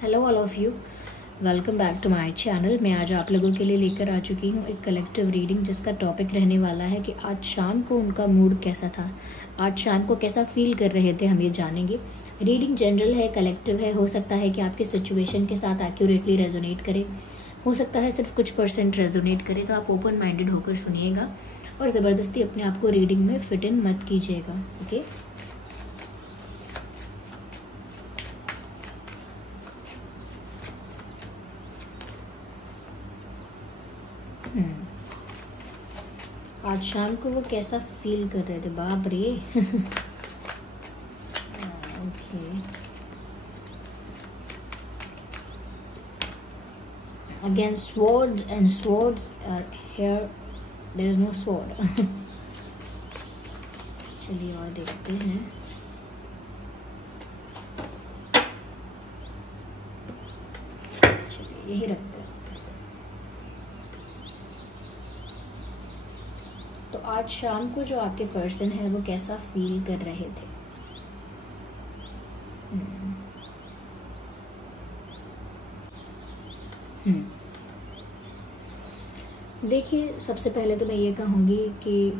Hello all of you, welcome back to my channel. मैं आज आप लोगों के लिए लेकर आ चुकी हूँ एक कलेक्टिव रीडिंग जिसका टॉपिक रहने वाला है कि आज शाम को उनका मूड कैसा था, आज शाम को कैसा फील कर रहे थे, हम ये जानेंगे। रीडिंग जनरल है, कलेक्टिव है, हो सकता है कि आपके सिचुएशन के साथ एक्यूरेटली रेजोनेट करे, हो सकता है सिर्फ कुछ % रेजोनेट करेगा। आप ओपन माइंडेड होकर सुनिएगा और ज़बरदस्ती अपने आप को रीडिंग में फिट इन मत कीजिएगा, ओके। आज शाम को वो कैसा फील कर रहे थे, बाप रे। Okay, again swords and swords are here, there is no sword। चलिए और देखते हैं। चलिए यही रखते हैं। तो आज शाम को जो आपके पर्सन है वो कैसा फील कर रहे थे। देखिए, सबसे पहले तो मैं ये कहूँगी कि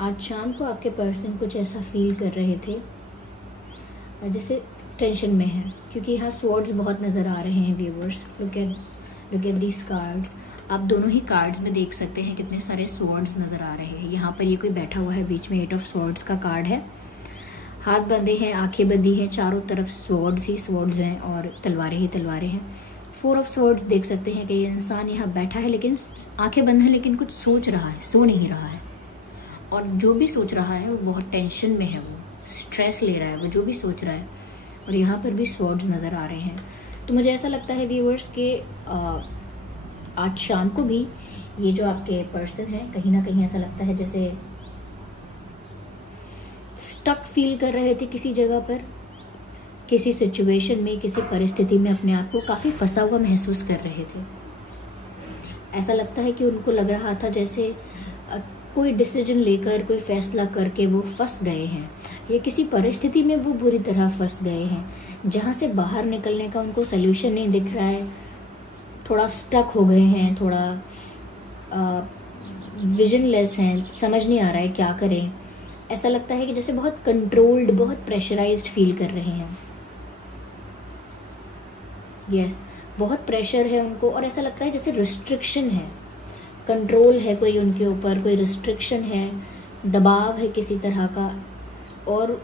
आज शाम को आपके पर्सन कुछ ऐसा फील कर रहे थे जैसे टेंशन में है, क्योंकि यहाँ स्वॉर्ड्स बहुत नज़र आ रहे हैं viewers. Look at these cards. आप दोनों ही कार्ड्स में देख सकते हैं कितने सारे स्वॉर्ड्स नज़र आ रहे हैं। यहाँ पर ये कोई बैठा हुआ है, बीच में 8 ऑफ स्वॉर्ड्स का कार्ड है, हाथ बंधे हैं, आंखें बंदी हैं, चारों तरफ स्वॉर्ड्स ही स्वॉर्ड्स हैं और तलवारें ही तलवारें हैं। 4 ऑफ स्वॉर्ड्स देख सकते हैं कि ये इंसान यहाँ बैठा है, लेकिन आंखें बंद हैं, लेकिन कुछ सोच रहा है, सो नहीं रहा है, और जो भी सोच रहा है वो बहुत टेंशन में है, वो स्ट्रेस ले रहा है, वो जो भी सोच रहा है। और यहाँ पर भी स्वॉर्ड्स नज़र आ रहे हैं। तो मुझे ऐसा लगता है व्यूअर्स के आज शाम को भी ये जो आपके पर्सन है, कहीं ना कहीं ऐसा लगता है जैसे स्टक फील कर रहे थे किसी जगह पर, किसी सिचुएशन में, किसी परिस्थिति में अपने आप को काफ़ी फंसा हुआ महसूस कर रहे थे। ऐसा लगता है कि उनको लग रहा था जैसे कोई डिसीजन लेकर, कोई फैसला करके वो फंस गए हैं, या किसी परिस्थिति में वो बुरी तरह फंस गए हैं जहाँ से बाहर निकलने का उनको सल्यूशन नहीं दिख रहा है। थोड़ा स्टक हो गए हैं, थोड़ा विजनलेस हैं, समझ नहीं आ रहा है क्या करें। ऐसा लगता है कि जैसे बहुत कंट्रोल्ड, बहुत प्रेशराइज्ड फील कर रहे हैं। यस, बहुत प्रेशर है उनको, और ऐसा लगता है जैसे रिस्ट्रिक्शन है, कंट्रोल है कोई उनके ऊपर, कोई रिस्ट्रिक्शन है, दबाव है किसी तरह का, और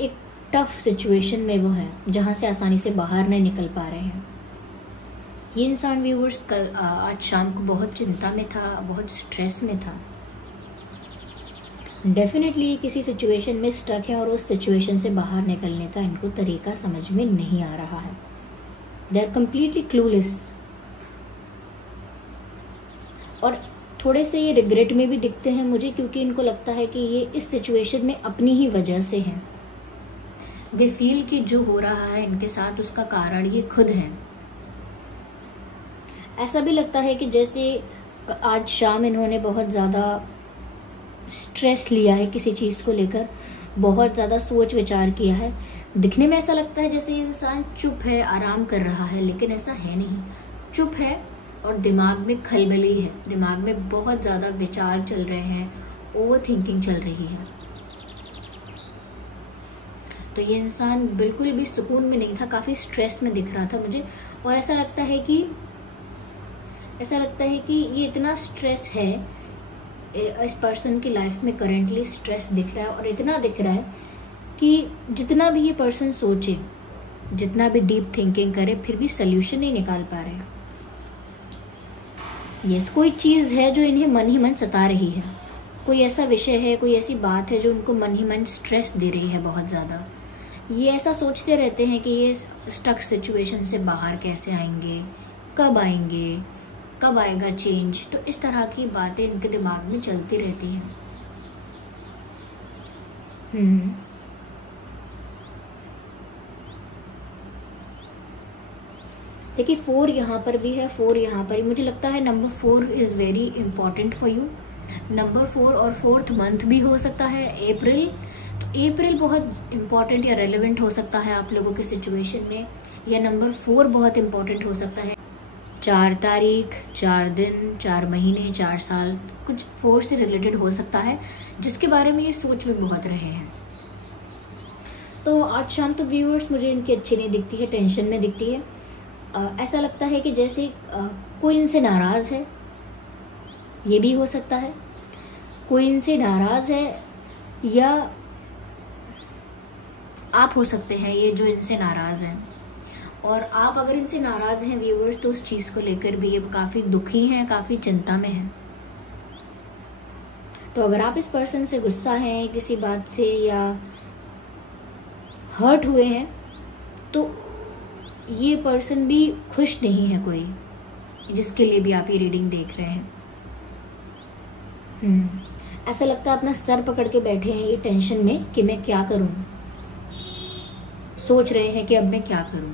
एक टफ सिचुएशन में वो है जहाँ से आसानी से बाहर नहीं निकल पा रहे हैं। ये इंसान व्यूअर्स कल आज शाम को बहुत चिंता में था, बहुत स्ट्रेस में था। डेफिनेटली किसी सिचुएशन में स्टक है और उस सिचुएशन से बाहर निकलने का इनको तरीका समझ में नहीं आ रहा है। दे आर कम्प्लीटली क्लूलेस, और थोड़े से ये रिग्रेट में भी दिखते हैं मुझे, क्योंकि इनको लगता है कि ये इस सिचुएशन में अपनी ही वजह से हैं। दे फील कि जो हो रहा है इनके साथ उसका कारण ये खुद है। ऐसा भी लगता है कि जैसे आज शाम इन्होंने बहुत ज़्यादा स्ट्रेस लिया है किसी चीज़ को लेकर, बहुत ज़्यादा सोच विचार किया है। दिखने में ऐसा लगता है जैसे ये इंसान चुप है, आराम कर रहा है, लेकिन ऐसा है नहीं। चुप है और दिमाग में खलबली है, दिमाग में बहुत ज़्यादा विचार चल रहे हैं, ओवर थिंकिंग चल रही है। तो ये इंसान बिल्कुल भी सुकून में नहीं था, काफ़ी स्ट्रेस में दिख रहा था मुझे। और ऐसा लगता है कि ये इतना स्ट्रेस है, इस पर्सन की लाइफ में करेंटली स्ट्रेस दिख रहा है, और इतना दिख रहा है कि जितना भी ये पर्सन सोचे, जितना भी डीप थिंकिंग करे, फिर भी सल्यूशन नहीं निकाल पा रहे हैं। यस, कोई चीज़ है जो इन्हें मन ही मन सता रही है, कोई ऐसा विषय है, कोई ऐसी बात है जो उनको मन ही मन स्ट्रेस दे रही है बहुत ज़्यादा। ये ऐसा सोचते रहते हैं कि ये स्टक सिचुएशन से बाहर कैसे आएंगे, कब आएगा चेंज। तो इस तरह की बातें इनके दिमाग में चलती रहती हैं। देखिए, 4 यहाँ पर भी है, 4 यहाँ पर। मुझे लगता है number 4 is very important for you. Number 4 और 4th मंथ भी हो सकता है, अप्रैल। तो अप्रैल बहुत इम्पॉर्टेंट या रेलेवेंट हो सकता है आप लोगों के सिचुएशन में, या नंबर 4 बहुत इम्पॉर्टेंट हो सकता है। 4 तारीख, 4 दिन, 4 महीने, 4 साल, कुछ 4 से रिलेटेड हो सकता है, जिसके बारे में ये सोच भी बहुत रहे हैं। तो आज शाम तो व्यूअर्स मुझे इनकी अच्छी नहीं दिखती है, टेंशन में दिखती है। ऐसा लगता है कि जैसे कोई इनसे नाराज़ है, ये भी हो सकता है। कोई इनसे नाराज़ है, या आप हो सकते हैं ये जो इनसे नाराज़ हैं। और आप अगर इनसे नाराज़ हैं व्यूअर्स, तो उस चीज़ को लेकर भी ये काफ़ी दुखी हैं, काफ़ी चिंता में हैं। तो अगर आप इस पर्सन से गुस्सा हैं किसी बात से, या हर्ट हुए हैं, तो ये पर्सन भी खुश नहीं है कोई, जिसके लिए भी आप ये रीडिंग देख रहे हैं। ऐसा लगता है अपना सर पकड़ के बैठे हैं ये टेंशन में कि मैं क्या करूं, सोच रहे हैं कि अब मैं क्या करूं।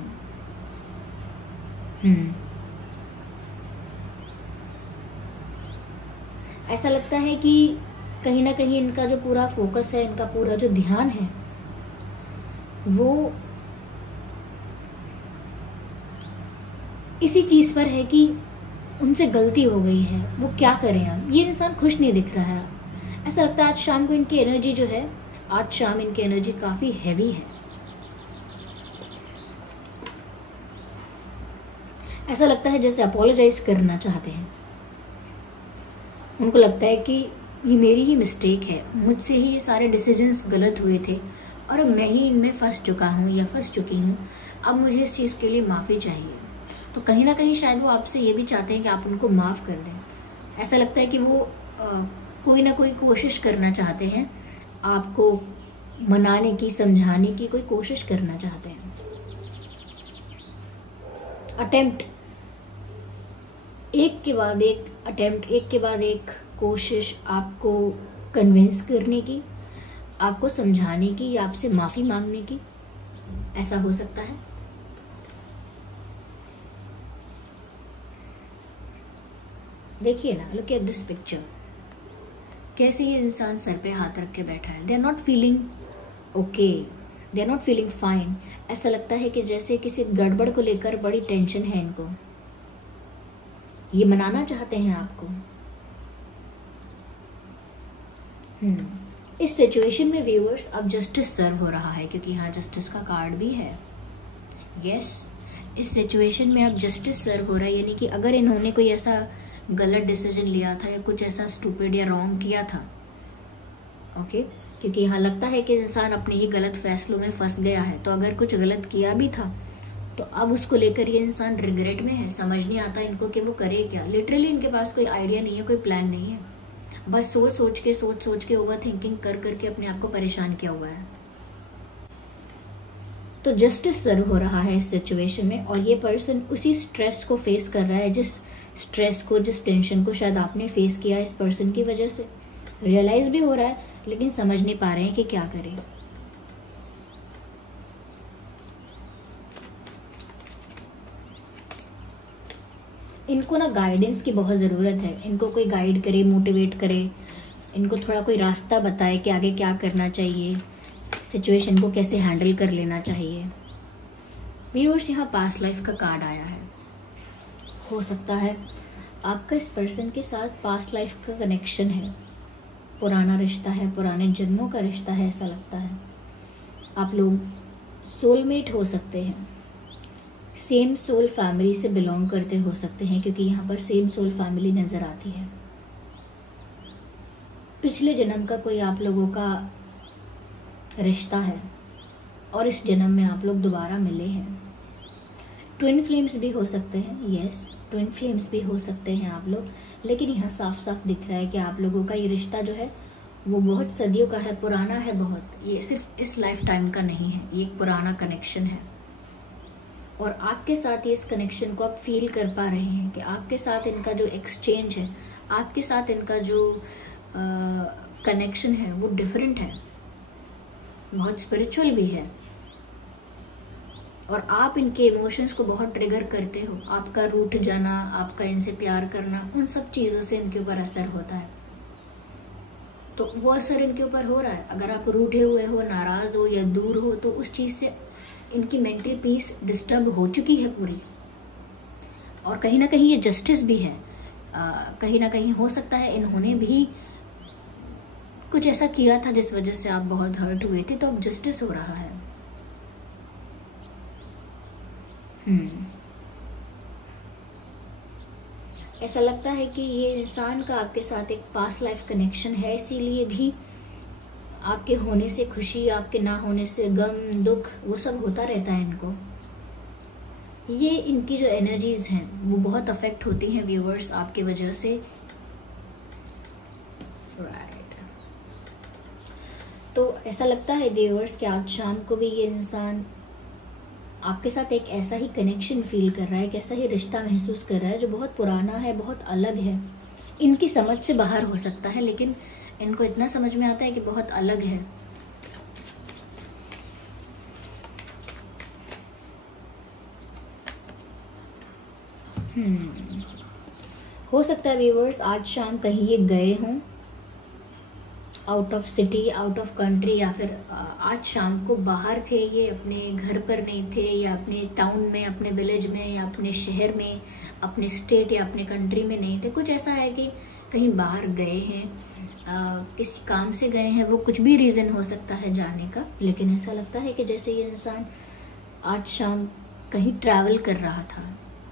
ऐसा लगता है कि कहीं ना कहीं इनका जो पूरा फोकस है, इनका पूरा जो ध्यान है, वो इसी चीज पर है कि उनसे गलती हो गई है, वो क्या करें। अब ये इंसान खुश नहीं दिख रहा है। ऐसा लगता है आज शाम को इनकी एनर्जी जो है, आज शाम इनकी एनर्जी काफी हैवी है। ऐसा लगता है जैसे अपोलोजाइज करना चाहते हैं। उनको लगता है कि ये मेरी ही मिस्टेक है, मुझसे ही ये सारे डिसीजंस गलत हुए थे और अब मैं ही इनमें फंस चुका हूँ या फंस चुकी हूँ। अब मुझे इस चीज़ के लिए माफ़ी चाहिए। तो कहीं ना कहीं शायद वो आपसे ये भी चाहते हैं कि आप उनको माफ़ कर दें। ऐसा लगता है कि वो कोई ना कोई कोशिश करना चाहते हैं, आपको मनाने की, समझाने की कोई कोशिश करना चाहते हैं। अटेम्प्ट, एक के बाद एक अटेम्प्ट, एक के बाद एक कोशिश आपको कन्विंस करने की, आपको समझाने की या आपसे माफ़ी मांगने की, ऐसा हो सकता है। देखिए ना, लुक एट दिस पिक्चर, कैसे ये इंसान सर पे हाथ रख के बैठा है। They are not feeling okay, they are not feeling fine. ऐसा लगता है कि जैसे किसी गड़बड़ को लेकर बड़ी टेंशन है इनको, ये मनाना चाहते हैं आपको। इस सिचुएशन में व्यूअर्स अब जस्टिस सर्व हो रहा है, क्योंकि यहाँ जस्टिस का कार्ड भी है। यस, इस सिचुएशन में अब जस्टिस सर्व हो रहा है, यानी कि अगर इन्होंने कोई ऐसा गलत डिसीजन लिया था या कुछ ऐसा स्टूपिड या रॉन्ग किया था, ओके, क्योंकि यहाँ लगता है कि इंसान अपने ही गलत फैसलों में फंस गया है। तो अगर कुछ गलत किया भी था तो अब उसको लेकर ये इंसान रिग्रेट में है। समझ नहीं आता इनको कि वो करे क्या। लिटरली इनके पास कोई आइडिया नहीं है, कोई प्लान नहीं है। बस सोच सोच के ओवर थिंकिंग कर करके अपने आप को परेशान किया हुआ है। तो जस्टिस सर्व हो रहा है इस सिचुएशन में, और ये पर्सन उसी स्ट्रेस को फेस कर रहा है, जिस स्ट्रेस को, जिस टेंशन को शायद आपने फेस किया इस पर्सन की वजह से। रियलाइज भी हो रहा है, लेकिन समझ नहीं पा रहे हैं कि क्या करें। इनको ना गाइडेंस की बहुत ज़रूरत है। इनको कोई गाइड करे, मोटिवेट करे, इनको थोड़ा कोई रास्ता बताए कि आगे क्या करना चाहिए, सिचुएशन को कैसे हैंडल कर लेना चाहिए। व्यूअर्स, यहाँ पास्ट लाइफ का कार्ड आया है। हो सकता है आपका इस पर्सन के साथ पास्ट लाइफ का कनेक्शन है, पुराना रिश्ता है, पुराने जन्मों का रिश्ता है। ऐसा लगता है आप लोग सोलमेट हो सकते हैं, सेम सोल फैमिली से बिलोंग करते हो सकते हैं, क्योंकि यहाँ पर सेम सोल फैमिली नज़र आती है। पिछले जन्म का कोई आप लोगों का रिश्ता है और इस जन्म में आप लोग दोबारा मिले हैं। ट्विन फ्लेम्स भी हो सकते हैं। यस, ट्विन फ्लेम्स भी हो सकते हैं आप लोग, लेकिन यहाँ साफ साफ दिख रहा है कि आप लोगों का ये रिश्ता जो है वो बहुत सदियों का है, पुराना है बहुत। ये सिर्फ इस लाइफ टाइम का नहीं है, ये एक पुराना कनेक्शन है। और आपके साथ ये इस कनेक्शन को आप फील कर पा रहे हैं कि आपके साथ इनका जो एक्सचेंज है, आपके साथ इनका जो कनेक्शन है वो डिफरेंट है, बहुत स्पिरिचुअल भी है। और आप इनके इमोशंस को बहुत ट्रिगर करते हो। आपका रूठ जाना, आपका इनसे प्यार करना, उन सब चीज़ों से इनके ऊपर असर होता है। तो वो असर इनके ऊपर हो रहा है। अगर आप रूठे हुए हो, नाराज हो या दूर हो, तो उस चीज़ से इनकी मेंटल पीस डिस्टर्ब हो चुकी है पूरी। और कहीं ना कहीं ये जस्टिस भी है। कहीं ना कहीं हो सकता है इन्होंने भी कुछ ऐसा किया था जिस वजह से आप बहुत हर्ट हुए थे, तो अब जस्टिस हो रहा है। ऐसा लगता है कि ये इंसान का आपके साथ एक पास्ट लाइफ कनेक्शन है, इसीलिए भी आपके होने से खुशी, आपके ना होने से गम, दुख, वो सब होता रहता है इनको। ये इनकी जो एनर्जीज हैं वो बहुत अफेक्ट होती हैं व्यूअर्स आपकी वजह से। राइट। तो ऐसा लगता है व्यूअर्स कि आज शाम को भी ये इंसान आपके साथ एक ऐसा ही कनेक्शन फील कर रहा है, एक ऐसा ही रिश्ता महसूस कर रहा है जो बहुत पुराना है, बहुत अलग है, इनकी समझ से बाहर हो सकता है, लेकिन इनको इतना समझ में आता है कि बहुत अलग है। हो सकता है व्यूअर्स आज शाम कहीं ये गए हों, out of city, out of country, या फिर आज शाम को बाहर थे, ये अपने घर पर नहीं थे, या अपने टाउन में, अपने विलेज में, या अपने शहर में, अपने स्टेट या अपने कंट्री में नहीं थे। कुछ ऐसा है कि कहीं बाहर गए हैं, किसी काम से गए हैं, वो कुछ भी रीज़न हो सकता है जाने का, लेकिन ऐसा लगता है कि जैसे ये इंसान आज शाम कहीं ट्रैवल कर रहा था,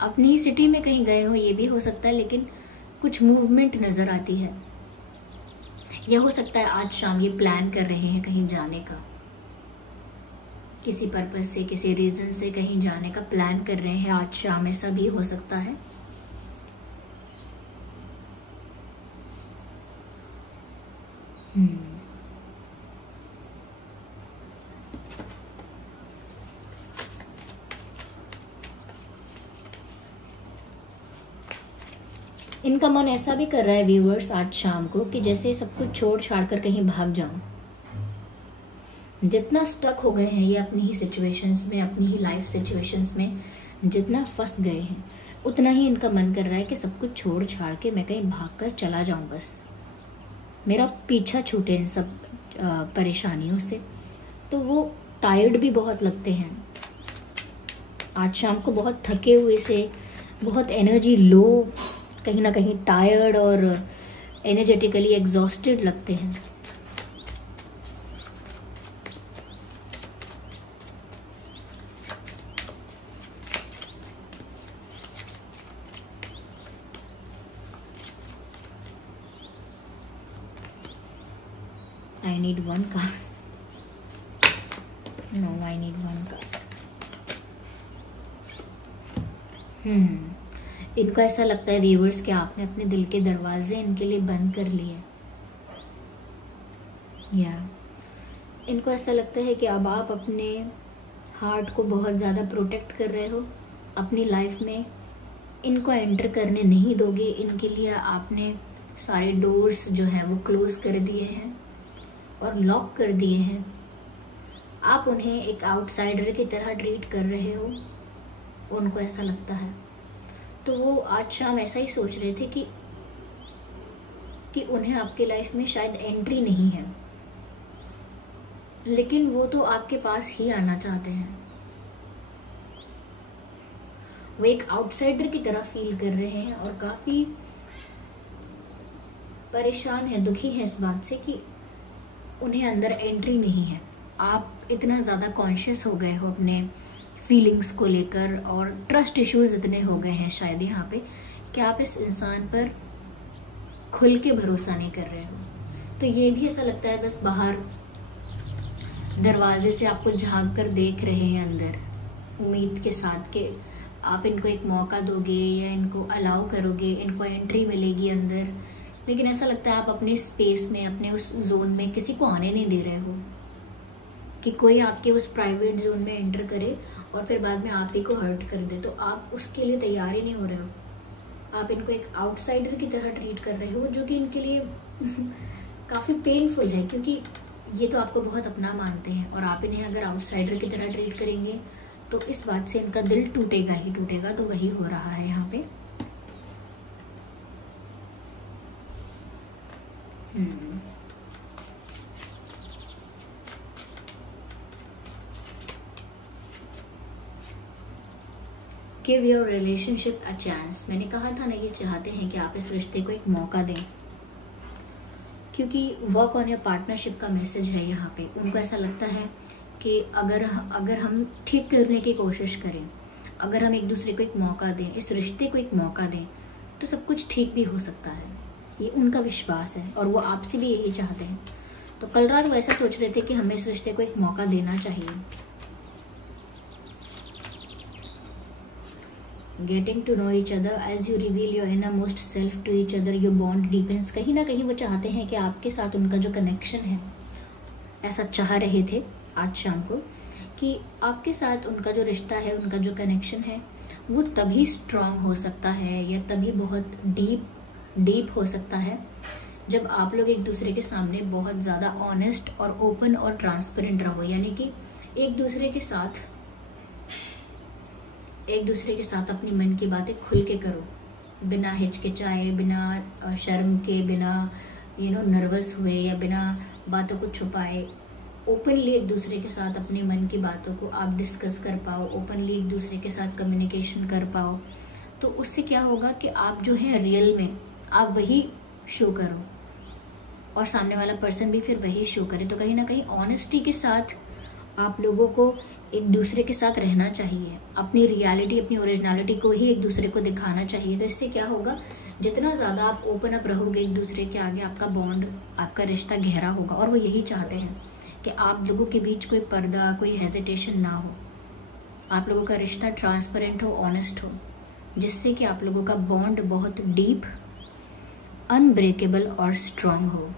अपनी ही सिटी में कहीं गए हो, ये भी हो सकता है, लेकिन कुछ मूवमेंट नज़र आती है। यह हो सकता है आज शाम ये प्लान कर रहे हैं कहीं जाने का, किसी पर्पज से, किसी रीजन से कहीं जाने का प्लान कर रहे हैं आज शाम, ऐसा भी हो सकता है। इनका मन ऐसा भी कर रहा है व्यूअर्स आज शाम को कि जैसे सब कुछ छोड़ छाड़ कर कहीं भाग जाऊं। जितना स्टक हो गए हैं ये अपनी ही सिचुएशंस में, अपनी ही लाइफ सिचुएशंस में जितना फंस गए हैं, उतना ही इनका मन कर रहा है कि सब कुछ छोड़ छाड़ के मैं कहीं भाग कर चला जाऊं, बस मेरा पीछा छूटे इन सब परेशानियों से। तो वो टायर्ड भी बहुत लगते हैं आज शाम को, बहुत थके हुए से, बहुत एनर्जी लो, कहीं ना कहीं टायर्ड और एनर्जेटिकली एग्जॉस्टेड लगते हैं। I need one card. No, I need one card. इनको ऐसा लगता है व्यूअर्स कि आपने अपने दिल के दरवाजे इनके लिए बंद कर लिए, या इनको ऐसा लगता है कि अब आप अपने हार्ट को बहुत ज़्यादा प्रोटेक्ट कर रहे हो, अपनी लाइफ में इनको एंटर करने नहीं दोगे। इनके लिए आपने सारे डोर्स जो है वो क्लोज कर दिए हैं और लॉक कर दिए हैं। आप उन्हें एक आउटसाइडर की तरह ट्रीट कर रहे हो, उनको ऐसा लगता है। तो वो आज शाम ऐसा ही सोच रहे थे कि उन्हें आपके लाइफ में शायद एंट्री नहीं है, लेकिन वो तो आपके पास ही आना चाहते हैं। वो एक आउटसाइडर की तरह फील कर रहे हैं और काफी परेशान है, दुखी है इस बात से कि उन्हें अंदर एंट्री नहीं है। आप इतना ज़्यादा कॉन्शियस हो गए हो अपने फीलिंग्स को लेकर, और ट्रस्ट इश्यूज इतने हो गए हैं शायद यहाँ पे कि आप इस इंसान पर खुल के भरोसा नहीं कर रहे हो। तो ये भी ऐसा लगता है बस बाहर दरवाजे से आपको झांक कर देख रहे हैं अंदर, उम्मीद के साथ कि आप इनको एक मौका दोगे या इनको अलाउ करोगे, इनको एंट्री मिलेगी अंदर। लेकिन ऐसा लगता है आप अपने स्पेस में, अपने उस जोन में किसी को आने नहीं दे रहे हो कि कोई आपके उस प्राइवेट जोन में एंटर करे और फिर बाद में आप ही को हर्ट कर दे। तो आप उसके लिए तैयार ही नहीं हो रहे हो। आप इनको एक आउटसाइडर की तरह ट्रीट कर रहे हो, जो कि इनके लिए काफ़ी पेनफुल है, क्योंकि ये तो आपको बहुत अपना मानते हैं और आप इन्हें अगर आउटसाइडर की तरह ट्रीट करेंगे तो इस बात से इनका दिल टूटेगा ही टूटेगा। तो वही हो रहा है यहाँ पे। Give your relationship a chance. मैंने कहा था ना, ये चाहते हैं कि आप इस रिश्ते को एक मौका दें, क्योंकि वर्क ऑन योर पार्टनरशिप का मैसेज है यहाँ पे। उनको ऐसा लगता है कि अगर हम ठीक करने की कोशिश करें, अगर हम एक दूसरे को एक मौका दें, इस रिश्ते को एक मौका दें, तो सब कुछ ठीक भी हो सकता है। ये उनका विश्वास है और वो आपसे भी यही चाहते हैं। तो कल रात वो ऐसा सोच रहे थे कि हमें इस रिश्ते को एक मौका देना चाहिए। Getting to know each other as you reveal your innermost self to each other, your bond deepens. कहीं ना कहीं वो चाहते हैं कि आपके साथ उनका जो कनेक्शन है, ऐसा चाह रहे थे आज शाम को, कि आपके साथ उनका जो रिश्ता है, उनका जो कनेक्शन है, वो तभी स्ट्रांग हो सकता है या तभी बहुत डीप हो सकता है जब आप लोग एक दूसरे के सामने बहुत ज़्यादा ऑनेस्ट और ओपन और ट्रांसपेरेंट रहो। यानी कि एक दूसरे के साथ अपनी मन की बातें खुल के करो, बिना हिचकिचाए, बिना शर्म के, बिना नर्वस हुए या बिना बातों को छुपाए। ओपनली एक दूसरे के साथ अपने मन की बातों को आप डिस्कस कर पाओ, ओपनली एक दूसरे के साथ कम्युनिकेशन कर पाओ। तो उससे क्या होगा कि आप जो है रियल में आप वही शो करो और सामने वाला पर्सन भी फिर वही शो करे। तो कहीं ना कहीं ऑनेस्टी के साथ आप लोगों को एक दूसरे के साथ रहना चाहिए, अपनी रियलिटी, अपनी ओरिजिनलिटी को ही एक दूसरे को दिखाना चाहिए। तो इससे क्या होगा, जितना ज़्यादा आप ओपन अप रहोगे एक दूसरे के आगे, आपका बॉन्ड, आपका रिश्ता गहरा होगा। और वो यही चाहते हैं कि आप लोगों के बीच कोई पर्दा, कोई हेजिटेशन ना हो, आप लोगों का रिश्ता ट्रांसपेरेंट हो, ऑनेस्ट हो, जिससे कि आप लोगों का बॉन्ड बहुत डीप, अनब्रेकेबल और स्ट्रांग हो।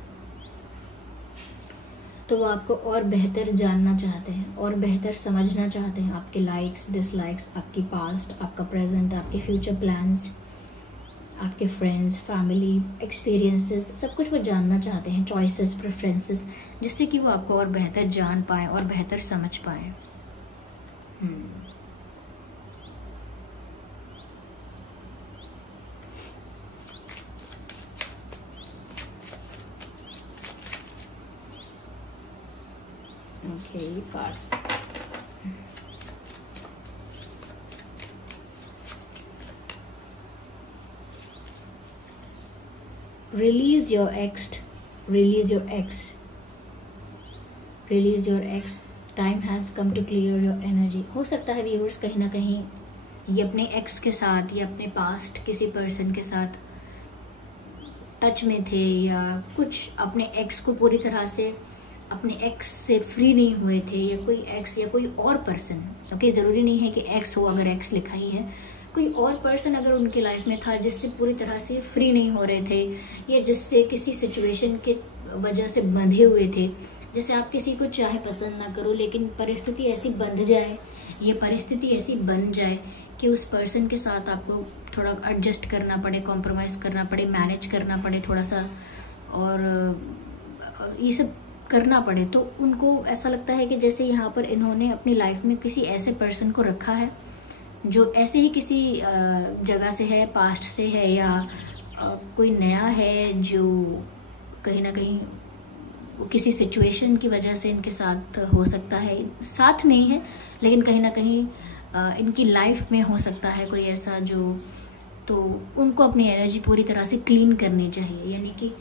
तो वो आपको और बेहतर जानना चाहते हैं और बेहतर समझना चाहते हैं, आपके लाइक्स, डिसलाइक्स, आपकी पास्ट, आपका प्रेजेंट, आपके फ्यूचर प्लान्स, आपके फ्रेंड्स, फैमिली, एक्सपीरियंसेस, सब कुछ वो जानना चाहते हैं, चॉइसेस, प्रेफरेंसेस, जिससे कि वो आपको और बेहतर जान पाए और बेहतर समझ पाए। Okay, card release your ex, time has come to clear your energy। हो सकता है व्यूअर्स कहीं ना कहीं ये अपने एक्स के साथ या अपने पास्ट किसी पर्सन के साथ टच में थे, या कुछ अपने एक्स को पूरी तरह से अपने एक्स से फ्री नहीं हुए थे, या कोई एक्स या कोई और पर्सन, ओके, ज़रूरी नहीं है कि एक्स हो, अगर एक्स लिखा ही है, कोई और पर्सन अगर उनकी लाइफ में था जिससे पूरी तरह से फ्री नहीं हो रहे थे, या जिससे किसी सिचुएशन के वजह से बंधे हुए थे। जैसे आप किसी को चाहे पसंद ना करो, लेकिन परिस्थिति ऐसी बंध जाए, ये परिस्थिति ऐसी बन जाए कि उस पर्सन के साथ आपको थोड़ा एडजस्ट करना पड़े, कॉम्प्रोमाइज़ करना पड़े, मैनेज करना पड़े थोड़ा सा, और ये सब करना पड़े। तो उनको ऐसा लगता है कि जैसे यहाँ पर इन्होंने अपनी लाइफ में किसी ऐसे पर्सन को रखा है जो ऐसे ही किसी जगह से है, पास्ट से है, या कोई नया है जो कहीं ना कहीं किसी सिचुएशन की वजह से इनके साथ हो सकता है, साथ नहीं है लेकिन कहीं ना कहीं इनकी लाइफ में हो सकता है कोई ऐसा जो, तो उनको अपनी एनर्जी पूरी तरह से क्लीन करनी चाहिए, यानी कि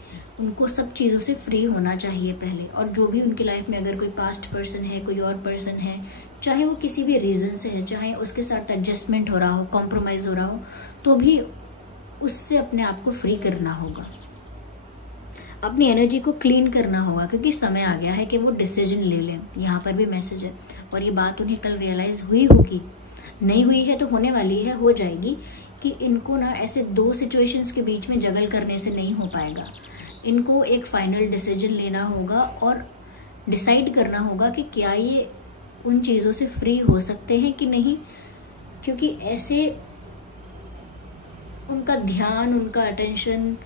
उनको सब चीज़ों से फ्री होना चाहिए पहले। और जो भी उनकी लाइफ में अगर कोई पास्ट पर्सन है, कोई और पर्सन है, चाहे वो किसी भी रीज़न से है, चाहे उसके साथ एडजस्टमेंट हो रहा हो, कॉम्प्रोमाइज़ हो रहा हो, तो भी उससे अपने आप को फ्री करना होगा, अपनी एनर्जी को क्लीन करना होगा, क्योंकि समय आ गया है कि वो डिसीजन ले लें। यहाँ पर भी मैसेज है, और ये बात उन्हें कल रियलाइज़ हुई होगी, नहीं हुई है तो होने वाली है, हो जाएगी, कि इनको ना ऐसे दो सिचुएशंस के बीच में जगल करने से नहीं हो पाएगा। इनको एक फाइनल डिसीजन लेना होगा और डिसाइड करना होगा कि क्या ये उन चीज़ों से फ्री हो सकते हैं कि नहीं, क्योंकि ऐसे उनका ध्यान, उनका अटेंशन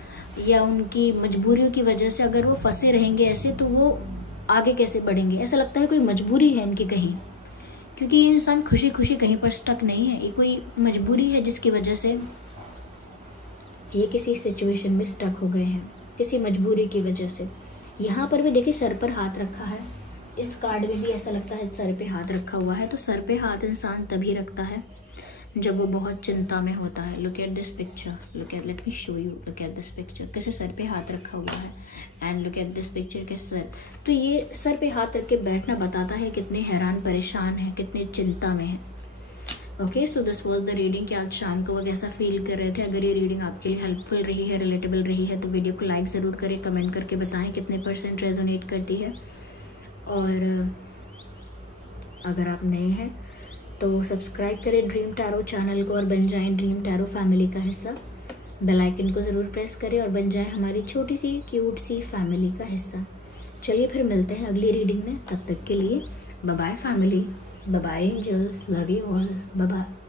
या उनकी मजबूरियों की वजह से अगर वो फंसे रहेंगे ऐसे, तो वो आगे कैसे बढ़ेंगे। ऐसा लगता है कोई मजबूरी है इनकी कहीं, क्योंकि ये इंसान खुशी खुशी कहीं पर स्टक नहीं है, ये कोई मजबूरी है जिसकी वजह से ये किसी सिचुएशन में स्टक हो गए हैं, किसी मजबूरी की वजह से। यहाँ पर भी देखिए सर पर हाथ रखा है, इस कार्ड में भी ऐसा लगता है सर पे हाथ रखा हुआ है। तो सर पे हाथ इंसान तभी रखता है जब वो बहुत चिंता में होता है। Look at this picture, let me show you, look at this picture, कैसे सर पे हाथ रखा हुआ है, and look at this picture के सर। तो ये सर पे हाथ रख के बैठना बताता है कितने हैरान परेशान है, कितने चिंता में है। Okay, so this was the reading कि आज शाम को वो कैसा फील कर रहे थे। अगर ये रीडिंग आपके लिए हेल्पफुल रही है, रिलेटेबल रही है, तो वीडियो को लाइक ज़रूर करें, कमेंट करके बताएं कितने % रेजोनेट करती है। और अगर आप नए हैं तो सब्सक्राइब करें ड्रीम टैरो चैनल को और बन जाएं ड्रीम टैरो फैमिली का हिस्सा। बेल आइकन को ज़रूर प्रेस करें और बन जाएं हमारी छोटी सी क्यूट सी फैमिली का हिस्सा। चलिए फिर मिलते हैं अगली रीडिंग में, तब तक के लिए bye bye family, bye bye angels, love you all, bye bye.